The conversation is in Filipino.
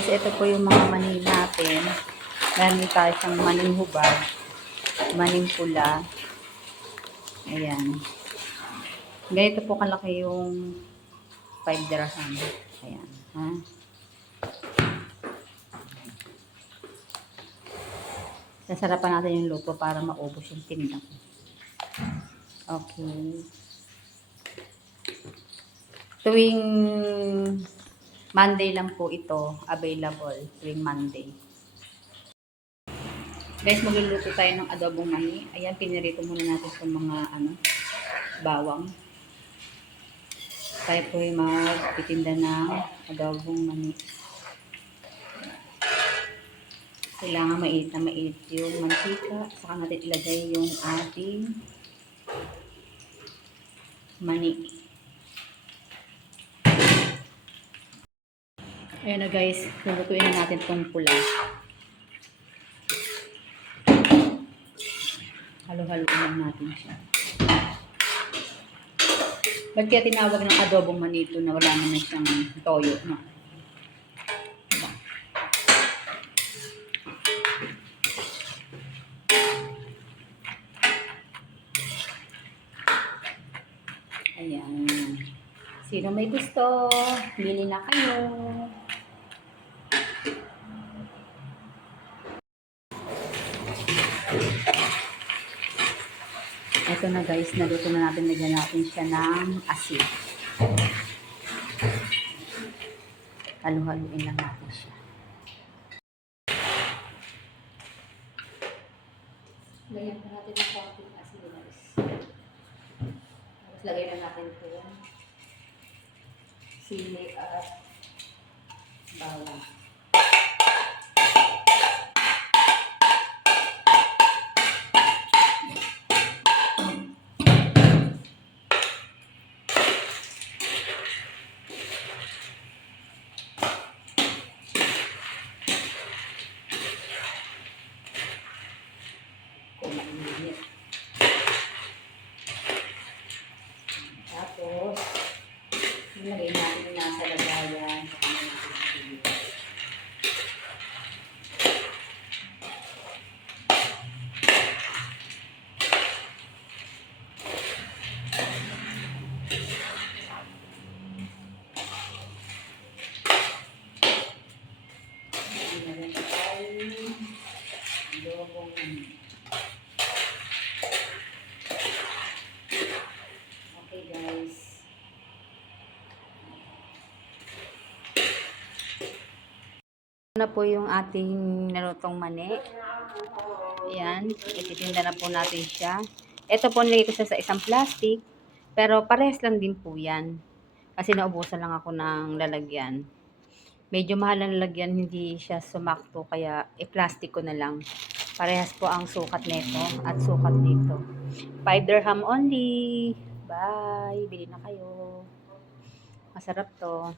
Kasi ito po yung mga mani natin. Meron tayo siyang maning hubad, maning pula. Ayan. Ganito po kalaki yung 5 dirham. Ayan. Ha? Sasarapan natin yung luto para maubos yung tinda ko. Okay. Tuwing Monday lang po ito available. Tuwing Monday. Guys, magluluto tayo ng adobong mani. Ayan, pinirito muna natin sa mga bawang. Tayo po yung magtitinda ng adobong mani. Kailangan mainit na mainit yung mantika. Saka natin ilagay yung ating mani. Ayan na guys, lulutuin na natin itong pula. Halo-haloin lang natin siya. Ba't kaya tinawag ng adobong mani ito na wala naman siyang toyo, no? Ayan. Sino may gusto, bili na kayo. Ito na guys, naluto na natin. Lagyan natin siya ng asin. Halo-haloin lang natin siya. Lagyan pa natin ng konting asin guys. Tapos lagyan na natin ito yung sili at bawang. Tapos, ilagay natin yung nasa lagayan. Okay guys. Na po yung ating nalutong mani. Ayan, ititinda na po natin siya. Ito po nilagay ko siya sa isang plastic, pero parehas lang din po yan. Kasi naubusan lang ako ng lalagyan. Medyo mahal ang lalagyan, hindi siya sumakto, kaya i-plastic ko na lang. Parehas po ang sukat nito at sukat dito. 5 dirham only. Bye! Bili na kayo. Masarap to.